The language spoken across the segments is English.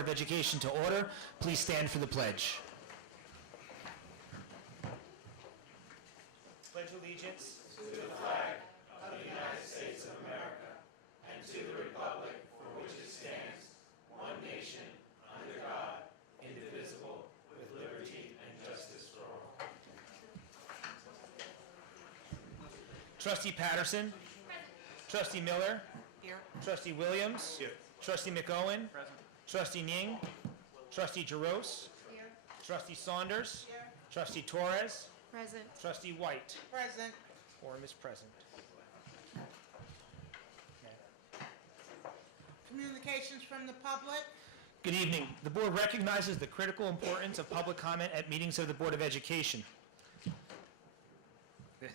Board of Education to order. Please stand for the pledge. Pledge allegiance to the flag of the United States of America and to the republic for which it stands, one nation, under God, indivisible, with liberty and justice for all. Trustee Patterson. Trustee Miller. Here. Trustee Williams. Here. Trustee McOwen. Present. Trustee Ning. Trustee Jaros. Here. Trustee Saunders. Here. Trustee Torres. Present. Trustee White. Present. Quorum is present. Communications from the public. Good evening. The board recognizes the critical importance of public comment at meetings of the Board of Education.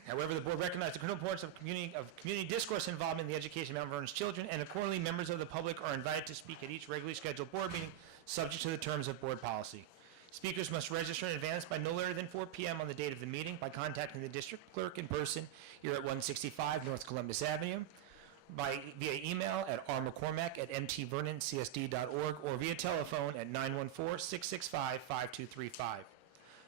However, the board recognizes the critical importance of community discourse involvement in the education of Mount Vernon's children, and accordingly, members of the public are invited to speak at each regularly scheduled board meeting, subject to the terms of board policy. Speakers must register in advance by no later than 4 p.m. on the date of the meeting by contacting the district clerk in person here at 165 North Columbus Avenue, via email at rmccormack@mtvernoncsd.org, or via telephone at 914-665-5235.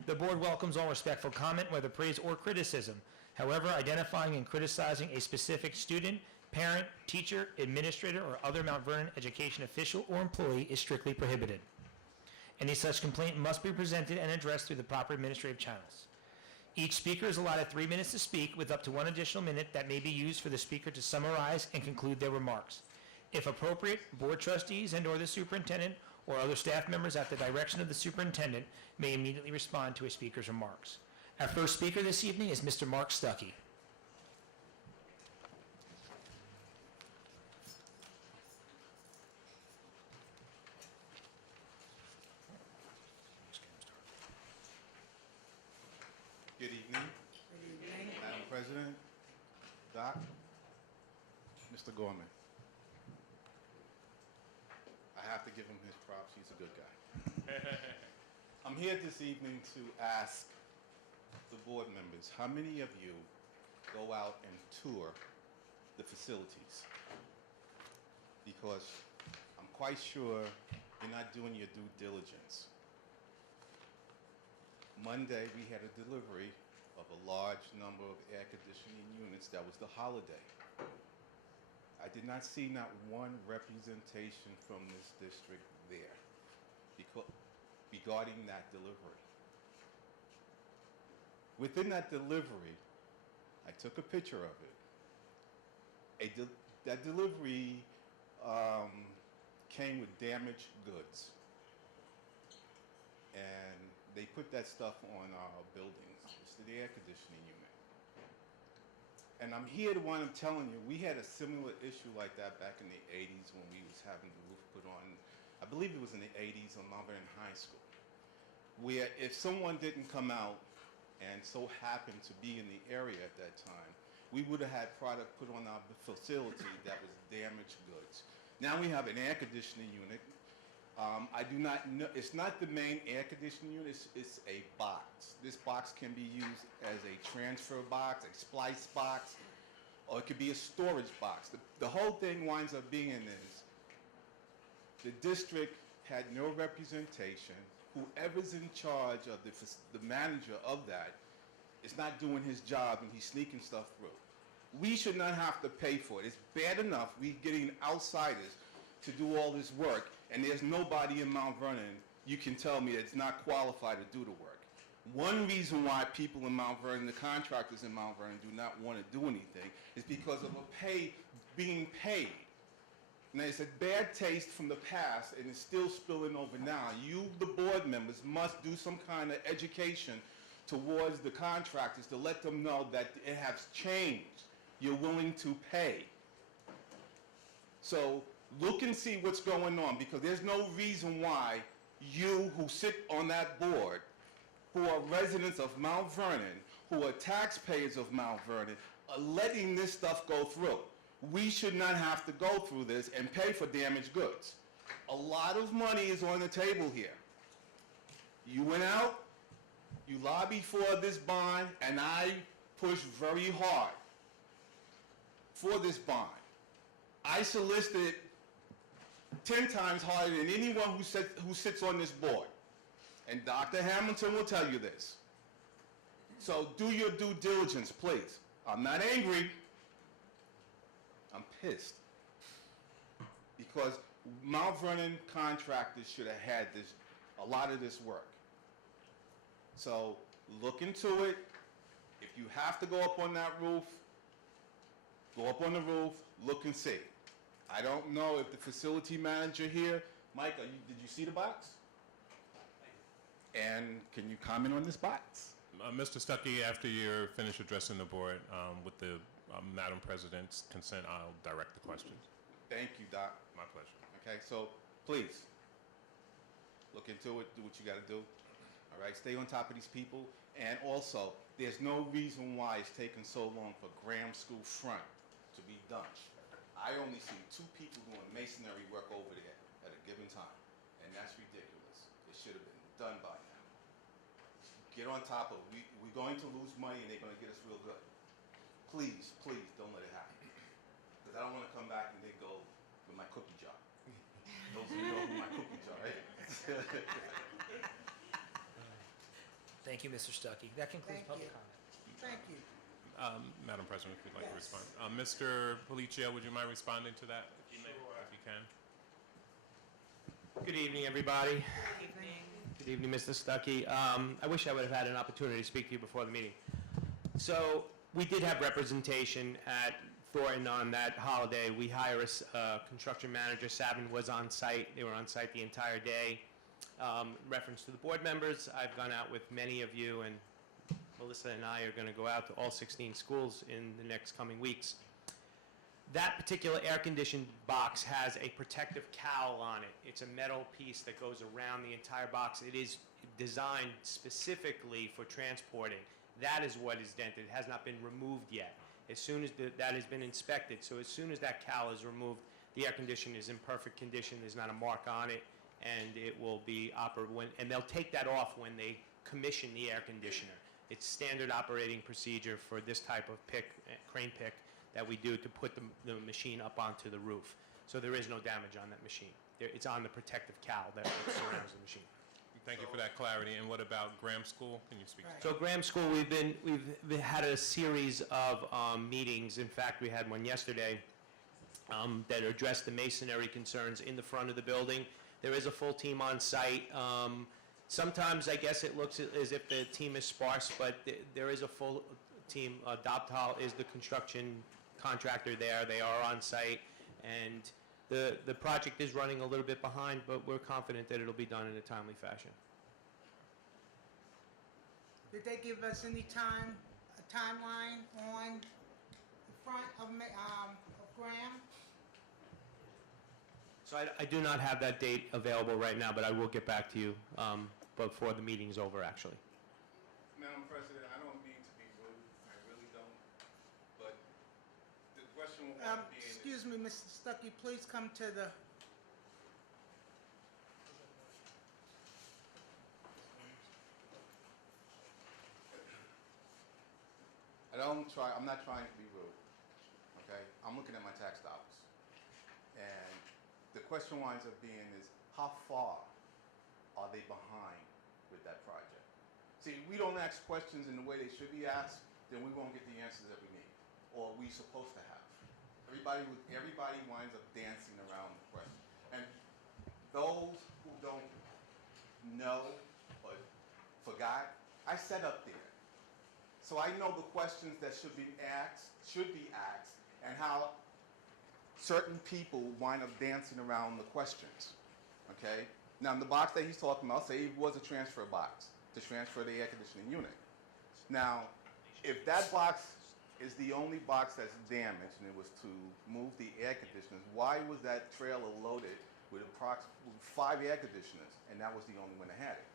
The board welcomes all respectful comment, whether praise or criticism. However, identifying and criticizing a specific student, parent, teacher, administrator, or other Mount Vernon education official or employee is strictly prohibited. Any such complaint must be presented and addressed through the proper administrative channels. Each speaker is allotted 3 minutes to speak, with up to 1 additional minute that may be used for the speaker to summarize and conclude their remarks. If appropriate, board trustees and/or the superintendent or other staff members at the direction of the superintendent may immediately respond to a speaker's remarks. Our first speaker this evening is Mr. Mark Stuckey. Good evening. Good evening. Madam President, Doc, Mr. Gorman. I have to give him his props. He's a good guy. I'm here this evening to ask the board members, how many of you go out and tour the facilities? Because I'm quite sure you're not doing your due diligence. Monday, we had a delivery of a large number of air conditioning units. That was the holiday. I did not see not one representation from this district there regarding that delivery. Within that delivery, I took a picture of it. That delivery came with damaged goods. And they put that stuff on our buildings. It's the air conditioning unit. And I'm here to wind up telling you, we had a similar issue like that back in the 80s when we was having the roof put on. I believe it was in the 80s on Mount Vernon High School, where if someone didn't come out and so happened to be in the area at that time, we would have had product put on our facility that was damaged goods. Now we have an air conditioning unit. I do not know, it's not the main air conditioning unit, it's a box. This box can be used as a transfer box, a splice box, or it could be a storage box. The whole thing winds up being is, the district had no representation. Whoever's in charge of the manager of that is not doing his job and he's sneaking stuff through. We should not have to pay for it. It's bad enough we getting outsiders to do all this work, and there's nobody in Mount Vernon you can tell me that's not qualified to do the work. One reason why people in Mount Vernon, the contractors in Mount Vernon, do not want to do anything is because of being paid. Now, it's a bad taste from the past, and it's still spilling over now. You, the board members, must do some kind of education towards the contractors to let them know that it has changed. You're willing to pay. So look and see what's going on, because there's no reason why you who sit on that board, who are residents of Mount Vernon, who are taxpayers of Mount Vernon, are letting this stuff go through. We should not have to go through this and pay for damaged goods. A lot of money is on the table here. You went out, you lobbied for this bond, and I pushed very hard for this bond. I solicited 10 times harder than anyone who sits on this board. And Dr. Hamilton will tell you this. So do your due diligence, please. I'm not angry. I'm pissed. Because Mount Vernon contractors should have had a lot of this work. So look into it. If you have to go up on that roof, go up on the roof, look and see. I don't know if the facility manager here, Mike, did you see the box? And can you comment on this box? Mr. Stuckey, after you're finished addressing the board, with the Madam President's consent, I'll direct the questions. Thank you, Doc. My pleasure. Okay, so please, look into it, do what you gotta do. All right, stay on top of these people. And also, there's no reason why it's taking so long for Graham School front to be done. I only see 2 people doing masonry work over there at a given time, and that's ridiculous. It should have been done by now. Get on top of it. We're going to lose money, and they're going to get us real good. Please, please, don't let it happen. Because I don't want to come back and then go with my cookie jar. Those of you know who my cookie jar is. Thank you, Mr. Stuckey. That concludes Thank public you. comment. Thank you. Madam President, if you'd like to Yes. respond. Mr. Policio, would you mind responding to that? If you can. Good evening, everybody. Evening. Good evening, Mr. Stuckey. I wish I would have had an opportunity to speak to you before the meeting. So we did have representation at Thornton on that holiday. We hire a construction manager. Savin was on site. They were on site the entire day. Reference to the board members, I've gone out with many of you, and Melissa and I are going to go out to all 16 schools in the next coming weeks. That particular air-conditioned box has a protective cowl on it. It's a metal piece that goes around the entire box. It is designed specifically for transporting. That is what is dented. It has not been removed yet. As soon as that has been inspected, so as soon as that cowl is removed, the air conditioner is in perfect condition. There's not a mark on it, and it will be operable. And they'll take that off when they commission the air conditioner. It's standard operating procedure for this type of crane pick that we do to put the machine up onto the roof. So there is no damage on that machine. It's on the protective cowl that surrounds the machine. Thank you for that clarity. And what about Graham School? Can you speak to Right. So Graham School, we've had a series of meetings. In fact, we had one yesterday that addressed the masonry concerns in the front of the building. There is a full team on site. Sometimes I guess it looks as if the team is sparse, but there is a full team. Dobtal is the construction contractor there. They are on site, and the project is running a little bit behind, but we're confident that it'll be done in a timely fashion. Did they give us any timeline on the front of Graham? So I do not have that date available right now, but I will get back to you before the meeting's over, actually. Madam President, I don't mean to be rude, I really don't, but the question will want to be in Excuse me, Mr. Stuckey, please come to the, I'm not trying to be rude, okay? I'm looking at my tax dollars. And the question winds up being is, how far are they behind with that project? See, we don't ask questions in the way they should be asked, then we won't get the answers that we need, or we supposed to have. Everybody winds up dancing around the question. And those who don't know but forgot, I sat up there. So I know the questions that should be asked, and how certain people wind up dancing around the questions, okay? Now, in the box that he's talking about, say it was a transfer box to transfer the air conditioning unit. Now, if that box is the only box that's damaged and it was to move the air conditioners, why was that trailer loaded with approximately 5 air conditioners and that was the only one that had it?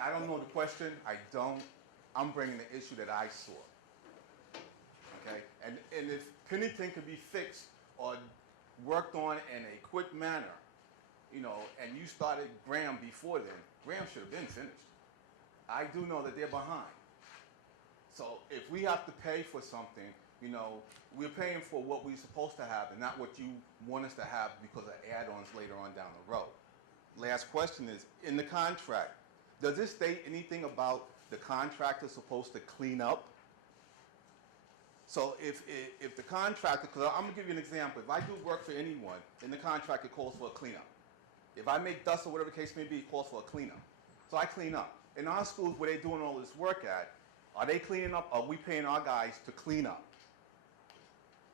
I don't know the question, I'm bringing the issue that I saw, okay? And if anything could be fixed or worked on in a quick manner, you know, and you started Graham before then, Graham should have been finished. I do know that they're behind. So if we have to pay for something You know, we're paying for what we're supposed to have and not what you want us to have because of add-ons later on down the road. Last question is, in the contract, does it state anything about the contractor supposed to clean up? So if the contractor, because I'm gonna give you an example, if I do work for anyone, in the contract it calls for a cleanup. If I make dust or whatever the case may be, it calls for a cleanup. So I clean up. In our schools where they're doing all this work at, are they cleaning up? Are we paying our guys to clean up?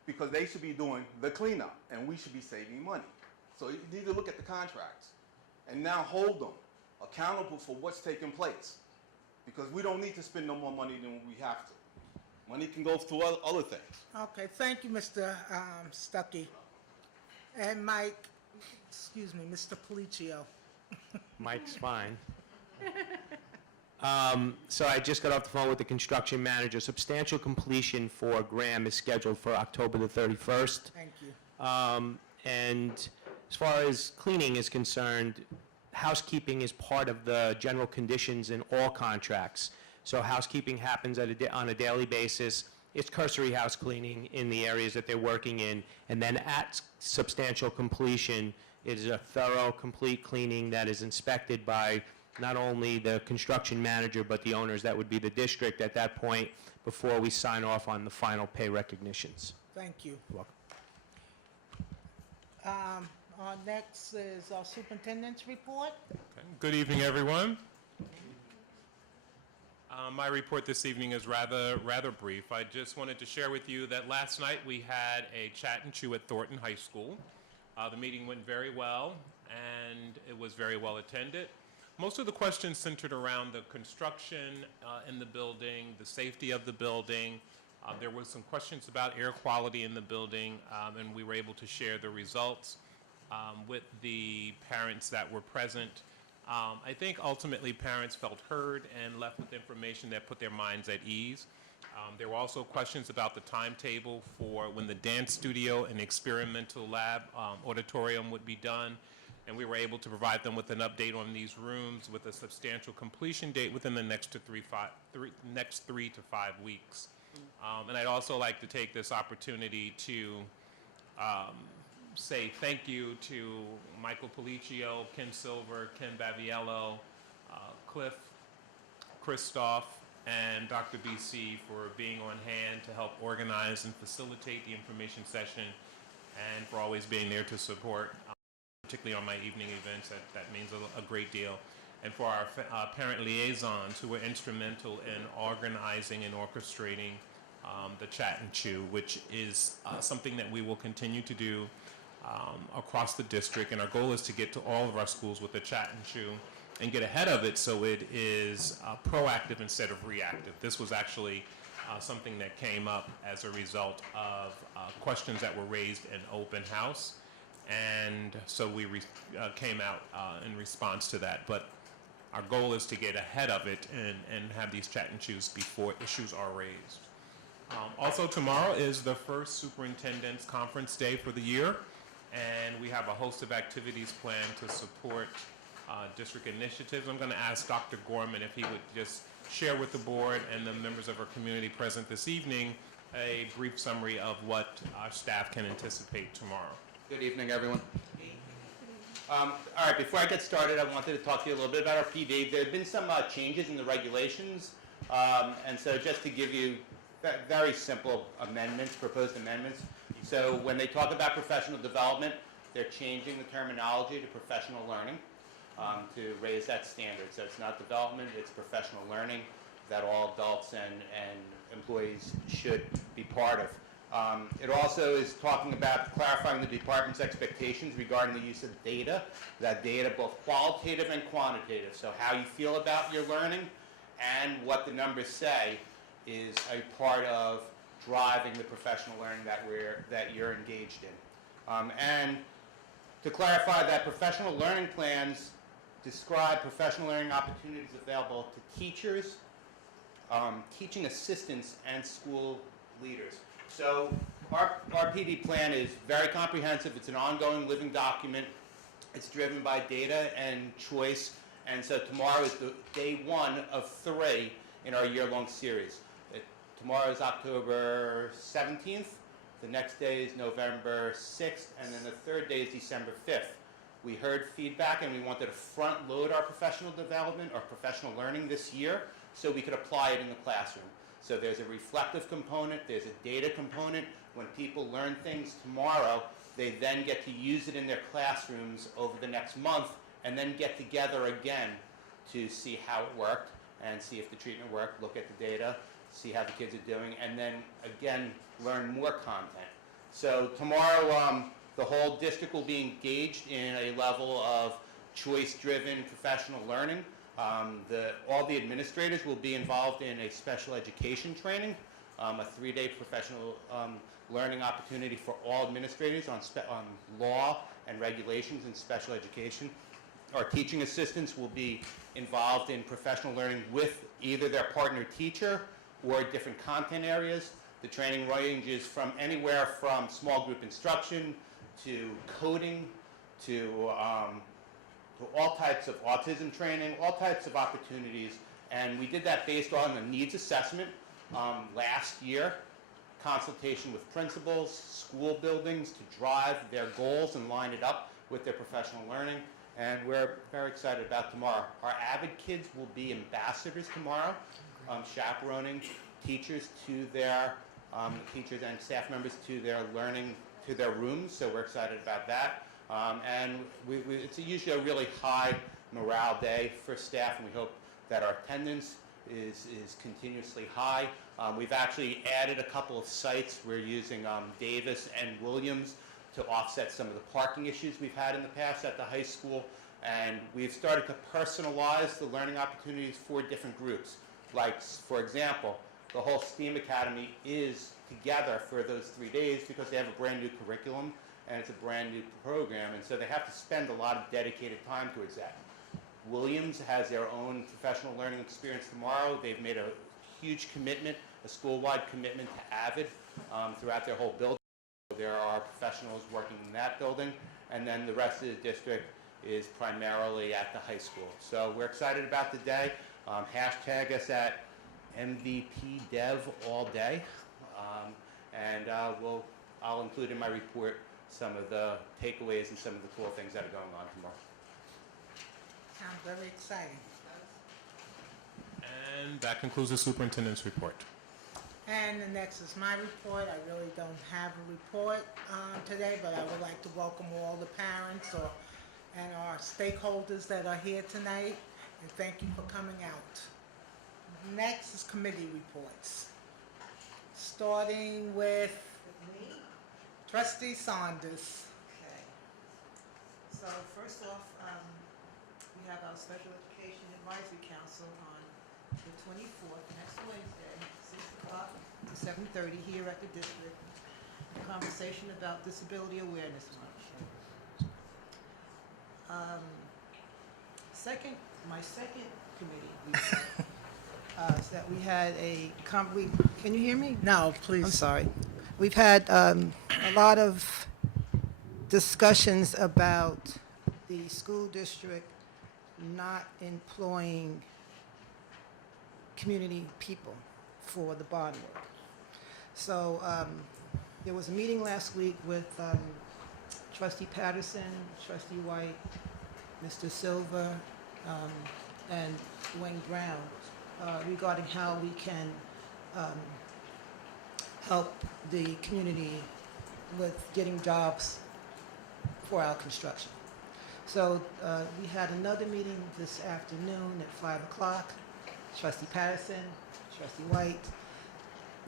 Because they should be doing the cleanup and we should be saving money. So you need to look at the contracts and now hold them accountable for what's taking place. Because we don't need to spend no more money than we have to. Money can go to other things. Okay, thank you, Mr. Stuckey. And Mike, excuse me, Mr. Policio. Mike's fine. So I just got off the phone with the construction manager. Substantial completion for Graham is scheduled for October the 31st. Thank you. And as far as cleaning is concerned, housekeeping is part of the general conditions in all contracts. So housekeeping happens on a daily basis. It's cursory house cleaning in the areas that they're working in. And then at substantial completion, it is a thorough, complete cleaning that is inspected by not only the construction manager, but the owners, that would be the district at that point, before we sign off on the final pay recognitions. Thank you. You're welcome. Our next is our superintendent's report. Okay. Good evening, everyone. My report this evening is rather brief. I just wanted to share with you that last night we had a chat and chew at Thornton High School. The meeting went very well, and it was very well attended. Most of the questions centered around the construction in the building, the safety of the building. There were some questions about air quality in the building, and we were able to share the results with the parents that were present. I think ultimately parents felt heard and left with information that put their minds at ease. There were also questions about the timetable for when the dance studio and experimental lab auditorium would be done, and we were able to provide them with an update on these rooms with a substantial completion date within the next 3 to 5 weeks. And I'd also like to take this opportunity to say thank you to Michael Policio, Ken Silver, Ken Baviello, Cliff, Christoph, and Dr. BC for being on hand to help organize and facilitate the information session, and for always being there to support, particularly on my evening events. That means a great deal. And for our parent liaisons who were instrumental in organizing and orchestrating the chat and chew, which is something that we will continue to do across the district, and our goal is to get to all of our schools with the chat and chew and get ahead of it so it is proactive instead of reactive. This was actually something that came up as a result of questions that were raised in open house, and so we came out in response to that. But our goal is to get ahead of it and have these chat and chews before issues are raised. Also, tomorrow is the first superintendent's conference day for the year, and we have a host of activities planned to support district initiatives. I'm going to ask Dr. Gorman if he would just share with the board and the members of our community present this evening a brief summary of what our staff can anticipate tomorrow. Good evening, everyone. All right, before I get started, I wanted to talk to you a little bit about our PD. There have been some changes in the regulations, and so just to give you very simple amendments, proposed amendments. So when they talk about professional development, they're changing the terminology to professional learning to raise that standard. So it's not development, it's professional learning that all adults and employees should be part of. It also is talking about clarifying the department's expectations regarding the use of data, that data both qualitative and quantitative. So how you feel about your learning and what the numbers say is a part of driving the professional learning that you're engaged in. And to clarify that professional learning plans describe professional learning opportunities available to teachers, teaching assistants, and school leaders. So our PD plan is very comprehensive. It's an ongoing living document. It's driven by data and choice. And so tomorrow is the day 1 of 3 in our year-long series. tomorrow is October 17th. The next day is November 6th, and then the third day is December 5th. We heard feedback, and we wanted to front load our professional development or professional learning this year so we could apply it in the classroom. So there's a reflective component, there's a data component. When people learn things tomorrow, they then get to use it in their classrooms over the next month and then get together again to see how it worked and see if the treatment worked, look at the data, see how the kids are doing, and then again learn more content. So tomorrow the whole district will be engaged in a level of choice-driven professional learning. All the administrators will be involved in a special education training, a 3-day professional learning opportunity for all administrators on law and regulations in special education. Our teaching assistants will be involved in professional learning with either their partner teacher or different content areas. The training ranges from anywhere from small group instruction to coding to all types of autism training, all types of opportunities. And we did that based on a needs assessment last year, consultation with principals, school buildings to drive their goals and line it up with their professional learning. And we're very excited about tomorrow. Our AVID kids will be ambassadors tomorrow, chaperoning teachers to their teachers and staff members to their learning, to their rooms. So we're excited about that. And it's usually a really high morale day for staff, and we hope that our attendance is continuously high. We've actually added a couple of sites. We're using Davis and Williams to offset some of the parking issues we've had in the past at the high school. And we've started to personalize the learning opportunities for different groups. Like, for example, the whole STEAM Academy is together for those 3 days because they have a brand new curriculum and it's a brand new program, and so they have to spend a lot of dedicated time towards that. Williams has their own professional learning experience tomorrow. They've made a huge commitment, a school-wide commitment to AVID throughout their whole building. There are professionals working in that building, and then the rest of the district is primarily at the high school. So we're excited about the day. Hashtag us at MVPDev all day, and I'll include in my report some of the takeaways and some of the cool things that are going on tomorrow. Sounds very exciting. And that concludes the superintendent's report. And the next is my report. I really don't have a report today, but I would like to welcome all the parents and our stakeholders that are here tonight, and thank you for coming out. Next is committee reports. Starting with Trustee Saunders. Okay. So first off, we have our Special Education Advisory Council on the 24th, next Wednesday, 6 o'clock to 7:30 here at the district. A conversation about Disability Awareness Month. My second committee report, is that we had can you hear me? No, please. I'm sorry. We've had a lot of discussions about the school district not employing community people for the bond work. So there was a meeting last week with Trustee Patterson, Trustee White, Mr. Silver, and Wayne Brown regarding how we can help the community with getting jobs for our construction. So we had another meeting this afternoon at 5 o'clock. Trustee Patterson, Trustee White,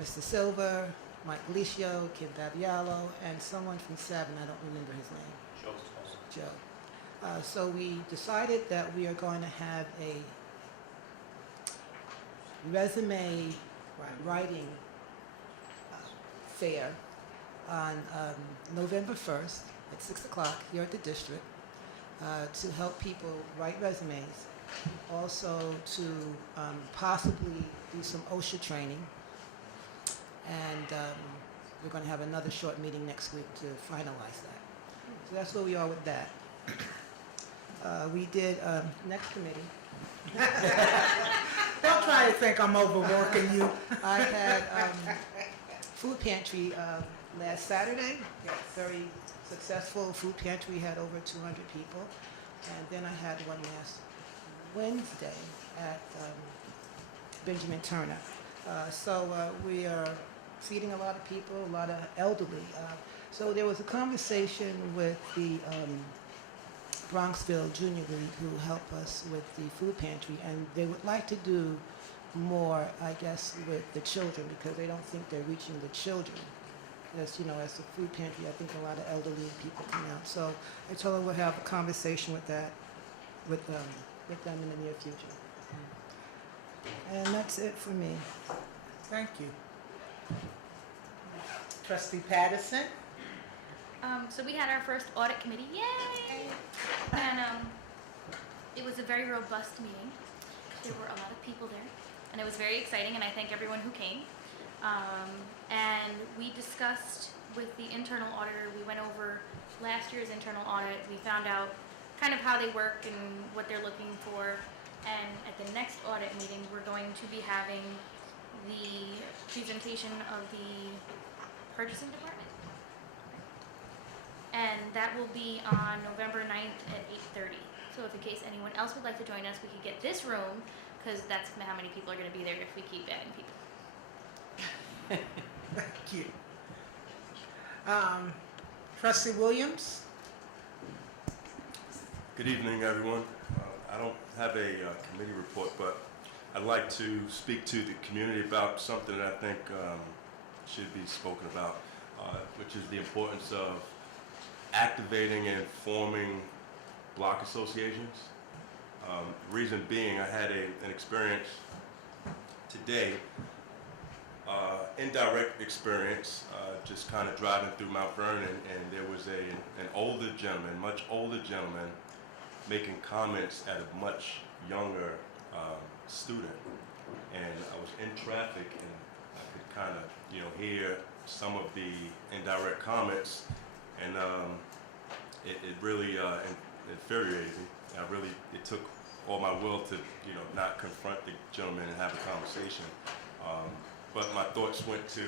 Mr. Silver, Mike Licio, Kim Babialo, and someone from Savin, I don't remember his name. Joe. So we decided that we are going to have a resume writing fair on November 1st at 6 o'clock here at the district to help people write resumes, also to possibly do some OSHA training, and we're going to have another short meeting next week to finalize that. So that's where we are with that. We did, next committee. Don't try probably think I'm overworking you. I had food pantry last Saturday. Yes. Very successful food pantry. We had over 200 people. And then I had one last Wednesday at Benjamin Turner. So we are feeding a lot of people, a lot of elderly. So there was a conversation with the Bronxville Junior League who help us with the food pantry, and they would like to do more, I guess, with the children because they don't think they're reaching the children. As you know, as a food pantry, I think a lot of elderly people come out. So I told them we'll have a conversation with that, with them in the near future. And that's it for me. Thank you. Trustee Patterson? So we had our first audit committee, yay! And it was a very robust meeting. There were a lot of people there, and it was very exciting, and I thank everyone who came. And we discussed with the internal auditor, we went over last year's internal audit. We found out kind of how they work and what they're looking for. And at the next audit meeting, we're going to be having the presentation of the purchasing department. And that will be on November 9th at 8:30. So if in case anyone else would like to join us, we could get this room, because that's how many people are going to be there if we keep adding people. Thank you. Trustee Williams? Good evening, everyone. I don't have a committee report, but I'd like to speak to the community about something that I think should be spoken about, which is the importance of activating and forming block associations. Reason being, I had an experience today, indirect experience, just kind of driving through Mount Vernon, and there was an older gentleman, much older gentleman, making comments at a much younger student. And I was in traffic, and I could kind of, hear some of the indirect comments, and it really infuriated me. It took all my will to, not confront the gentleman and have a conversation. But my thoughts went to,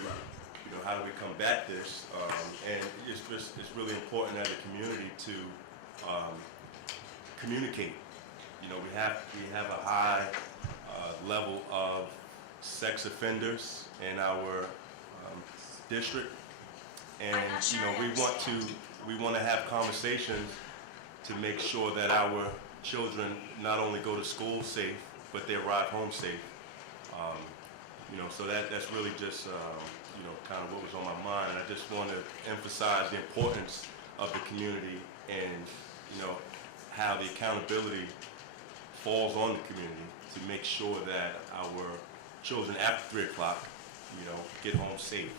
how do we combat this? And it's really important as a community to communicate. We have a high level of sex offenders in our district, and we want to have conversations to make sure that our children not only go to school safe, but they arrive home safe. So that's really just kind of what was on my mind. And I just want to emphasize the importance of the community and how the accountability falls on the community to make sure that our children after 3 o'clock, get home safe.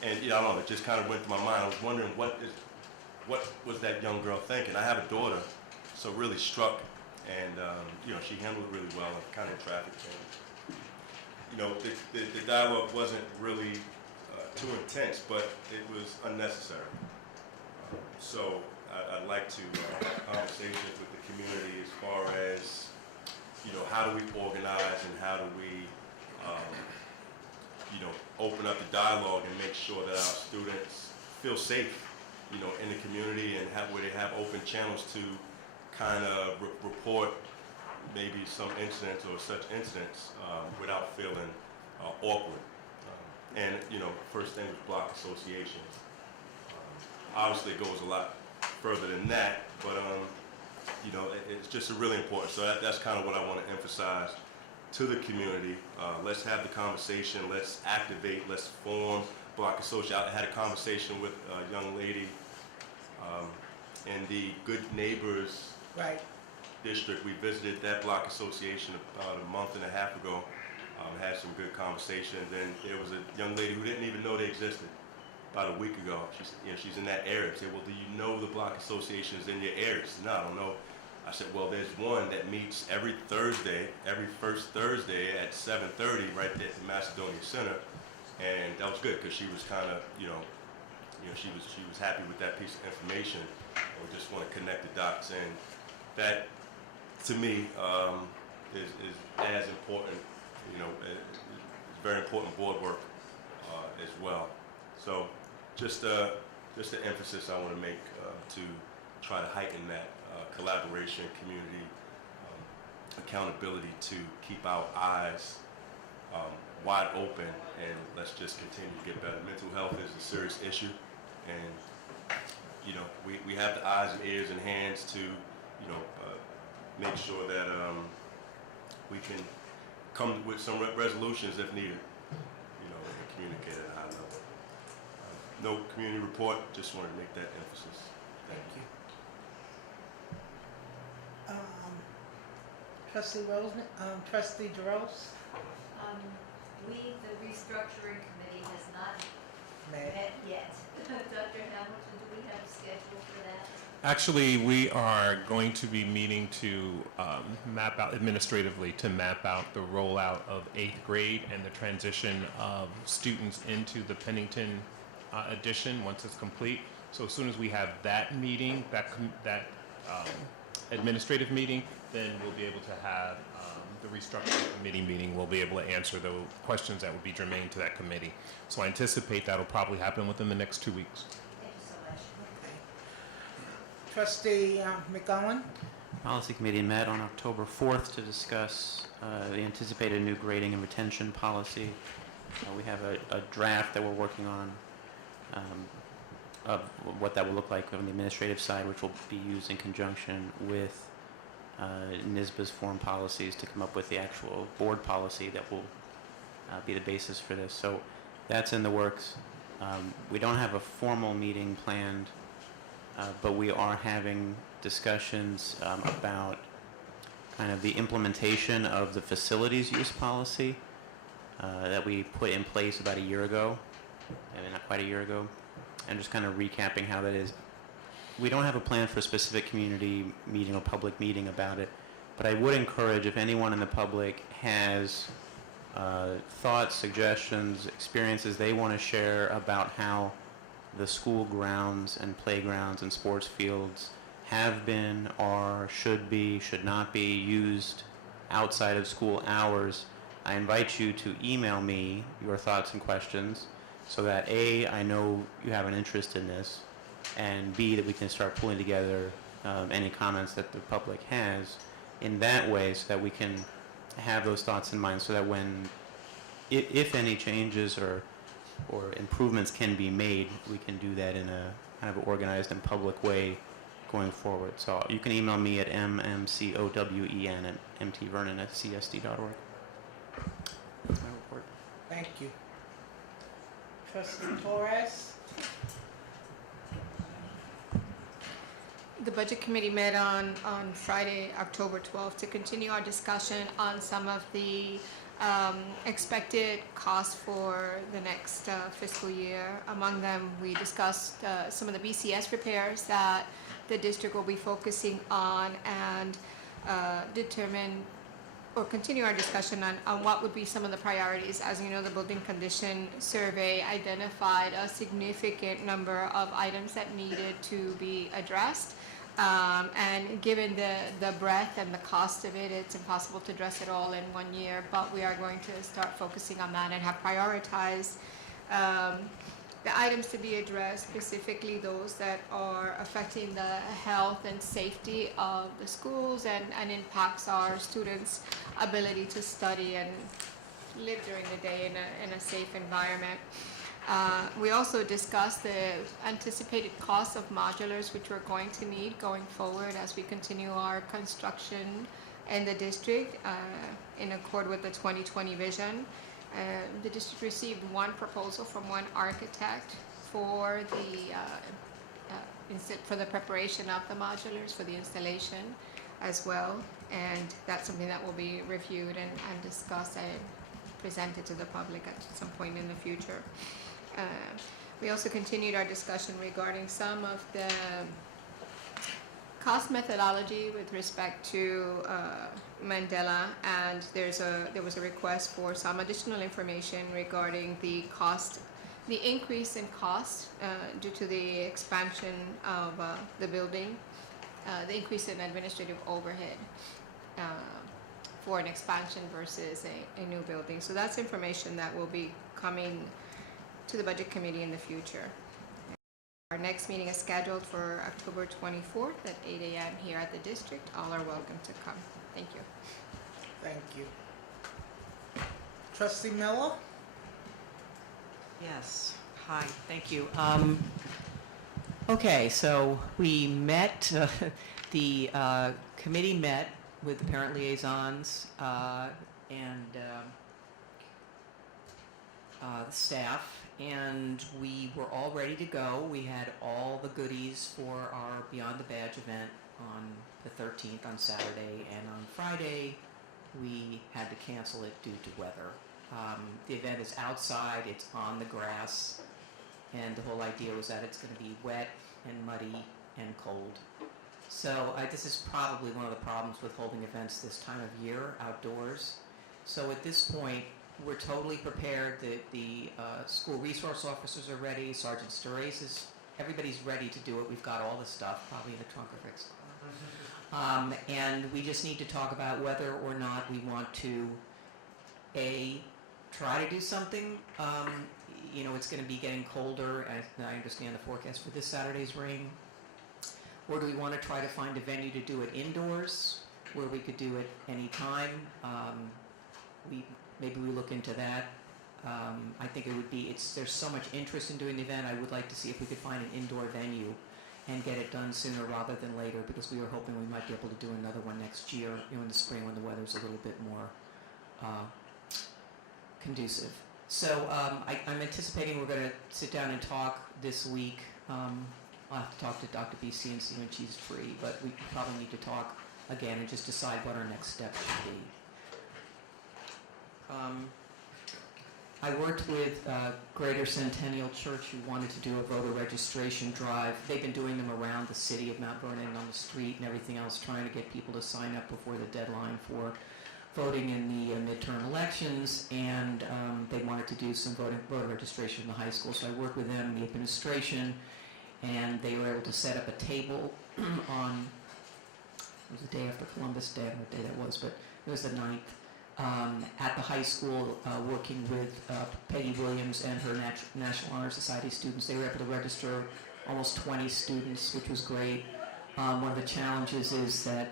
And I don't know, it just kind of went through my mind. I was wondering what was that young girl thinking. I have a daughter, so really struck, and she handled it really well, kind of in traffic. And, the dialogue wasn't really too intense, but it was unnecessary. So I'd like to have conversations with the community as far as, how do we organize and how do we, open up the dialogue and make sure that our students feel safe, in the community, and where they have open channels to kind of report maybe some incidents or such incidents without feeling awkward. And first thing was block associations. Obviously it goes a lot further than that, but it's just really important. So that's kind of what I want to emphasize to the community. Let's have the conversation, let's activate, let's form block association. I had a conversation with a young lady in the Good Neighbors Right. district. We visited that block association about a month and a half ago. Had some good conversations, and there was a young lady who didn't even know they existed about a week ago. She's in that area. I said, well, do you know the block associations in your area? She said, no, I don't know. I said, well, there's one that meets every first Thursday at 7:30 right there at the Macedonia Center, and that was good because she was kind of, she was happy with that piece of information. We just want to connect the dots, and that, to me, is as important, it's very important board work as well. So just the emphasis I want to make to try to heighten that collaboration, community, accountability to keep our eyes wide open, and let's just continue to get better. Mental health is a serious issue, and we have the eyes and ears and hands to make sure that we can come with some resolutions if needed, and communicate at a high level. No community report, just wanted to make that emphasis. Thank you. Trustee Roseman, Trustee Jaros? The restructuring committee has not May. met yet. Dr. Hamilton, do we have a schedule for that? Actually, we are going to be meeting to map out administratively to map out the rollout of 8th grade and the transition of students into the Pennington addition once it's complete. So as soon as we have that meeting, that administrative meeting, then we'll be able to have the restructuring committee meeting. We'll be able to answer the questions that would be germane to that committee. So I anticipate that'll probably happen within the next 2 weeks. Thank you so much. Trustee McGowan? Policy Committee met on October 4th to discuss the anticipated new grading and retention policy. We have a draft that we're working on of what that will look like on the administrative side, which will be used in conjunction with NYSBA's form policies to come up with the actual board policy that will be the basis for this. So that's in the works. We don't have a formal meeting planned, but we are having discussions about kind of the implementation of the facilities use policy that we put in place about a year ago, maybe not quite a year ago, and just kind of recapping how that is. We don't have a plan for a specific community meeting or public meeting about it, but I would encourage if anyone in the public has thoughts, suggestions, experiences they want to share about how the school grounds and playgrounds and sports fields have been or should be, should not be used outside of school hours, I invite you to email me your thoughts and questions so that A, I know you have an interest in this, and B, that we can start pulling together any comments that the public has in that way so that we can have those thoughts in mind so that when, if any changes or improvements can be made, we can do that in a kind of organized and public way going forward. So you can email me at mmcowen@mtvernon@csd.org. That's my report. Thank you. Trustee Torres? The Budget Committee met on Friday, October 12th, to continue our discussion on some of the expected costs for the next fiscal year. Among them, we discussed some of the BCS repairs that the district will be focusing on and determine or continue our discussion on what would be some of the priorities. As you know, the building condition survey identified a significant number of items that needed to be addressed. And given the breadth and the cost of it, it's impossible to address it all in 1 year, but we are going to start focusing on that and have prioritized the items to be addressed, specifically those that are affecting the health and safety of the schools and impacts our students' ability to study and live during the day in a safe environment. We also discussed the anticipated cost of modulars, which we're going to need going forward as we continue our construction in the district in accord with the 2020 vision. The district received one proposal from one architect for the preparation of the modulars for the installation as well, and that's something that will be reviewed and discussed and presented to the public at some point in the future. We also continued our discussion regarding some of the cost methodology with respect to Mandela, and there was a request for some additional information regarding the increase in cost due to the expansion of the building, the increase in administrative overhead for an expansion versus a new building. So that's information that will be coming to the Budget Committee in the future. Our next meeting is scheduled for October 24th at 8 a.m. here at the district. All are welcome to come. Thank you. Thank you. Trustee Miller? Yes, hi, thank you. Okay, so we met, the committee met with the parent liaisons and the staff, and we were all ready to go. We had all the goodies for our Beyond the Badge event on the 13th on Saturday, and on Friday we had to cancel it due to weather. The event is outside, it's on the grass, and the whole idea was that it's going to be wet and muddy and cold. So this is probably one of the problems with holding events this time of year outdoors. So at this point, we're totally prepared. The school resource officers are ready. Sergeant Storres is, everybody's ready to do it. We've got all the stuff, probably in the trunk of Rick's car. And we just need to talk about whether or not we want to, A, try to do something. You know, it's going to be getting colder. I understand the forecast for this Saturday's rain. Or do we want to try to find a venue to do it indoors, where we could do it anytime? Maybe we look into that. I think it would be, there's so much interest in doing the event. I would like to see if we could find an indoor venue and get it done sooner rather than later, because we were hoping we might be able to do another one next year, in the spring when the weather's a little bit more conducive. So I'm anticipating we're going to sit down and talk this week. I'll have to talk to Dr. BC and see when she's free, but we probably need to talk again and just decide what our next step should be. I worked with Greater Centennial Church, who wanted to do a voter registration drive. They've been doing them around the city of Mount Vernon on the street and everything else, trying to get people to sign up before the deadline for voting in the midterm elections, and they wanted to do some voter registration in the high school. So I worked with them, the administration, and they were able to set up a table on, it was the day after Columbus Day, I don't know what day that was, but it was the 9th, at the high school, working with Peggy Williams and her National Honor Society students. They were able to register almost 20 students, which was great. One of the challenges is that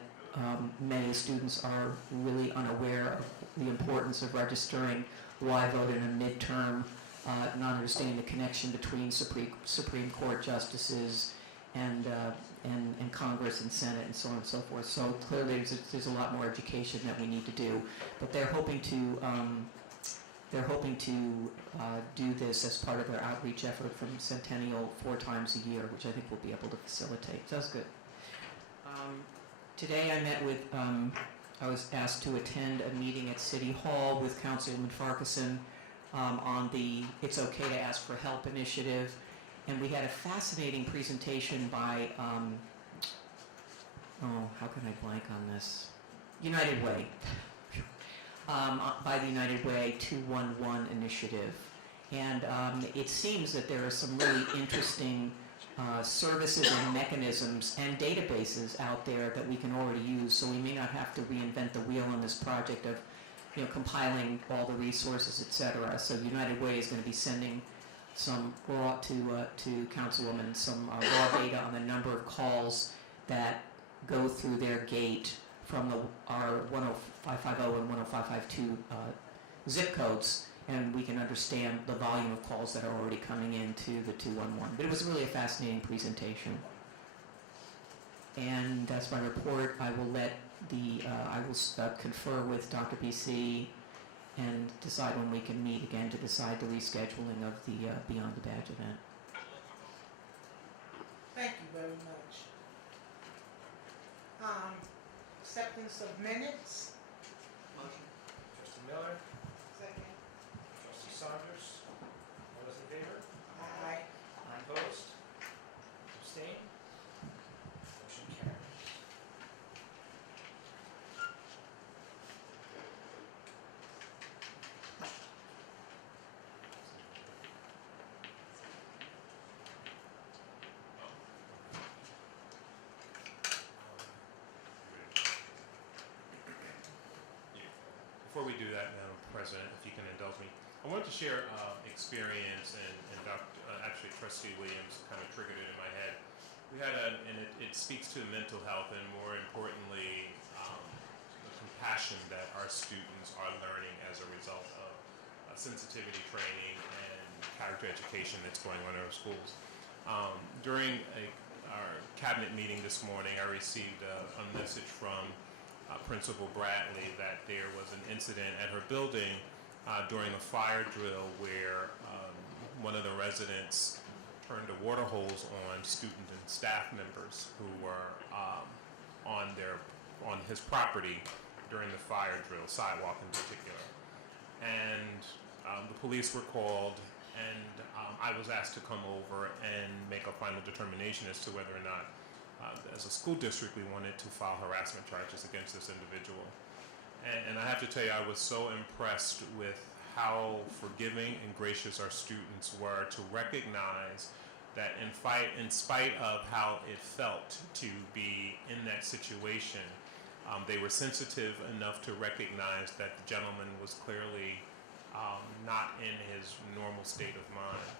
many students are really unaware of the importance of registering, why vote in a midterm, not understanding the connection between Supreme Court justices and Congress and Senate and so on and so forth. So clearly there's a lot more education that we need to do. But they're hoping to do this as part of their outreach effort from Centennial 4 times a year, which I think we'll be able to facilitate. So that's good. Today I met with, I was asked to attend a meeting at City Hall with Councilman Farquharson on the It's Okay to Ask for Help initiative. And we had a fascinating presentation by, how can I blank on this? United Way. By the United Way 211 initiative. And it seems that there are some really interesting services and mechanisms and databases out there that we can already use, so we may not have to reinvent the wheel on this project of, compiling all the resources, et cetera. So United Way is going to be sending some raw to Councilwoman, some raw data on the number of calls that go through their gate from our 10550 and 10552 zip codes, and we can understand the volume of calls that are already coming into the 211. But it was really a fascinating presentation. And that's my report. I will let I will confer with Dr. BC and decide when we can meet again to decide the rescheduling of the Beyond the Badge event. Thank you very much. Acceptance of minutes. Motion. Trustee Miller, Second. Trustee Saunders. All those in favor? Aye. Opposed? Abstain? Motion carries. before we do that, Madam President, if you can indulge me, I wanted to share experience, and actually Trustee Williams kind of triggered it in my head. We had it speaks to mental health, and more importantly, the compassion that our students are learning as a result of sensitivity training and character education that's going on in our schools. During our cabinet meeting this morning, I received a message from Principal Bradley that there was an incident at her building during a fire drill where one of the residents turned a water hose on student and staff members who were on his property during the fire drill, sidewalk in particular. And the police were called, and I was asked to come over and make a final determination as to whether or not, as a school district, we wanted to file harassment charges against this individual. And I have to tell you, I was so impressed with how forgiving and gracious our students were to recognize that in spite of how it felt to be in that situation, they were sensitive enough to recognize that the gentleman was clearly not in his normal state of mind.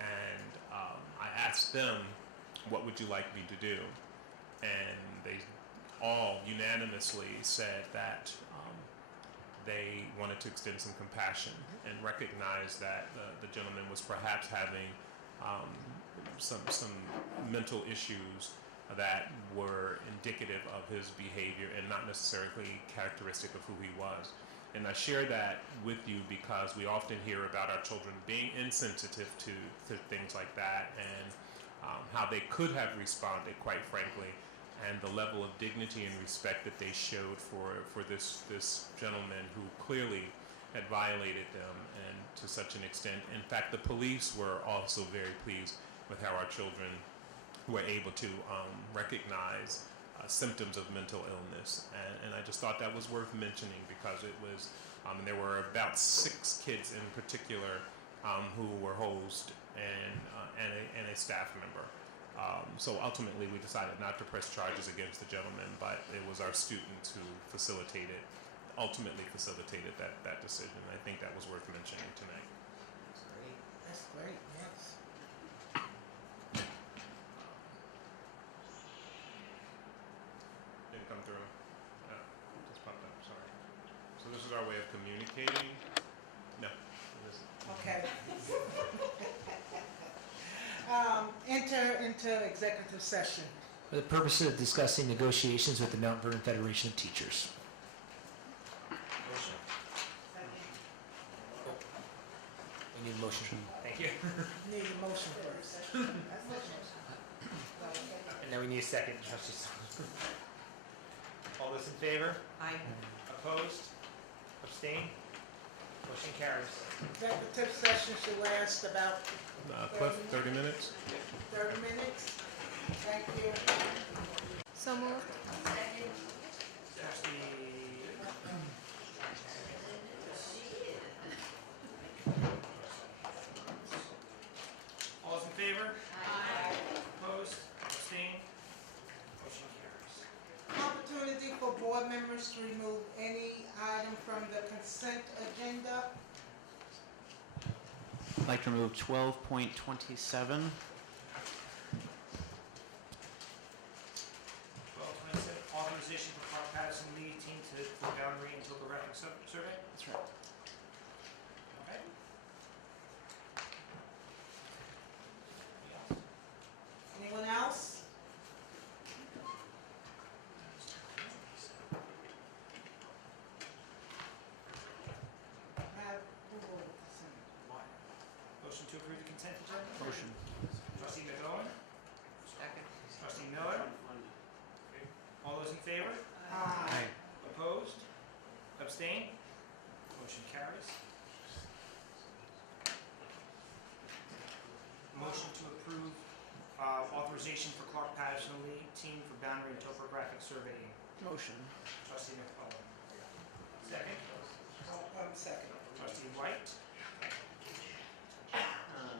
And I asked them, what would you like me to do? And they all unanimously said that they wanted to extend some compassion and recognize that the gentleman was perhaps having some mental issues that were indicative of his behavior and not necessarily characteristic of who he was. And I share that with you because we often hear about our children being insensitive to things like that, and how they could have responded, quite frankly, and the level of dignity and respect that they showed for this gentleman who clearly had violated them, and to such an extent. In fact, the police were also very pleased with how our children were able to recognize symptoms of mental illness. And I just thought that was worth mentioning because it was, and there were about 6 kids in particular who were hosed and a staff member. So ultimately we decided not to press charges against the gentleman, but it was our students who ultimately facilitated that decision. I think that was worth mentioning tonight. That's great, yes. Didn't come through. Just popped up, sorry. So this is our way of communicating. No. This is Okay. Enter into executive session. For the purpose of discussing negotiations with the Mount Vernon Federation of Teachers. We need a motion. Thank you. Need a motion first. And then we need a second, Trustee Sullivan. All those in favor? Aye. Opposed? Abstain? Motion carries. Executive session should last about Cliff, 30 minutes? 30 minutes. Thank you. So moved. All those in favor? Aye. Opposed? Abstain? Motion carries. Opportunity for board members to remove any item from the consent agenda. I'd like to remove 12.27. Authorization for Clark Patterson lead team for boundary and topographic survey? That's right. Okay. Anyone else? Have approval of consent. Motion to approve the consent agenda? Motion. Trustee McOwen? Second. Trustee Miller? All those in favor? Aye. Opposed? Abstain? Motion carries. Motion to approve authorization for Clark Patterson lead team for boundary and topographic surveying. Motion. Trustee McCollum. Second. Second. Trustee White.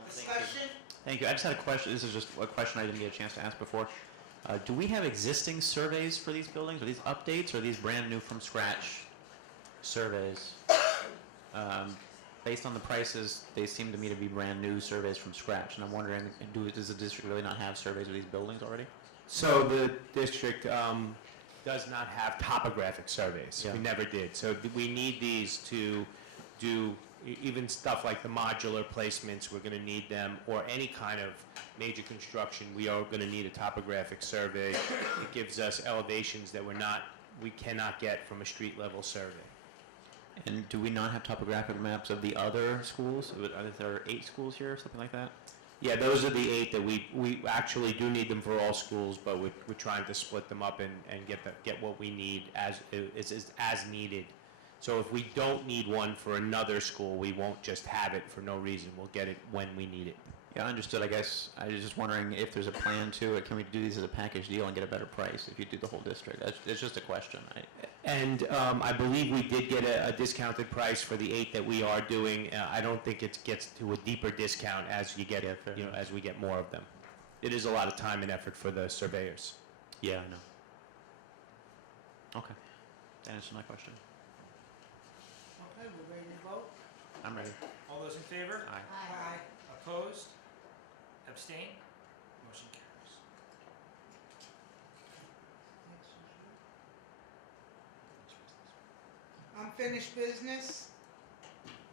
Discussion? Thank you. I just had a question. This is just a question I didn't get a chance to ask before. Do we have existing surveys for these buildings? Are these updates or are these brand new from scratch? surveys. Based on the prices, they seem to me to be brand new surveys from scratch, and I'm wondering, does the district really not have surveys of these buildings already? So the district does not have topographic surveys. Yeah. We never did. So we need these to do even stuff like the modular placements, we're going to need them, or any kind of major construction, we are going to need a topographic survey. It gives us elevations that we cannot get from a street level survey. And do we not have topographic maps of the other schools? Are there 8 schools here or something like that? Yeah, those are the 8 that we actually do need them for all schools, but we're trying to split them up and get what we need as needed. So if we don't need one for another school, we won't just have it for no reason. We'll get it when we need it. Yeah, understood. I guess I was just wondering if there's a plan to it. Can we do these as a package deal and get a better price if you do the whole district? It's just a question. And I believe we did get a discounted price for the 8 that we are doing. I don't think it gets to a deeper discount as you get, as we get more of them. It is a lot of time and effort for the surveyors. Yeah, I know. Okay. That answers my question. Okay, we're ready to vote? I'm ready. All those in favor? Aye. Aye. Opposed? Abstain? Motion carries. Unfinished business?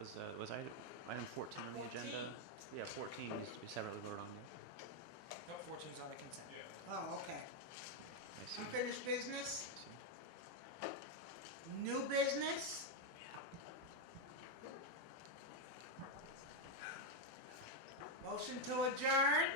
Was item 14 on the agenda? Yeah, 14 needs to be separately voted on. No, 14 is on the consent. Oh, okay. I see. Unfinished business? I see. New business? Motion to adjourn?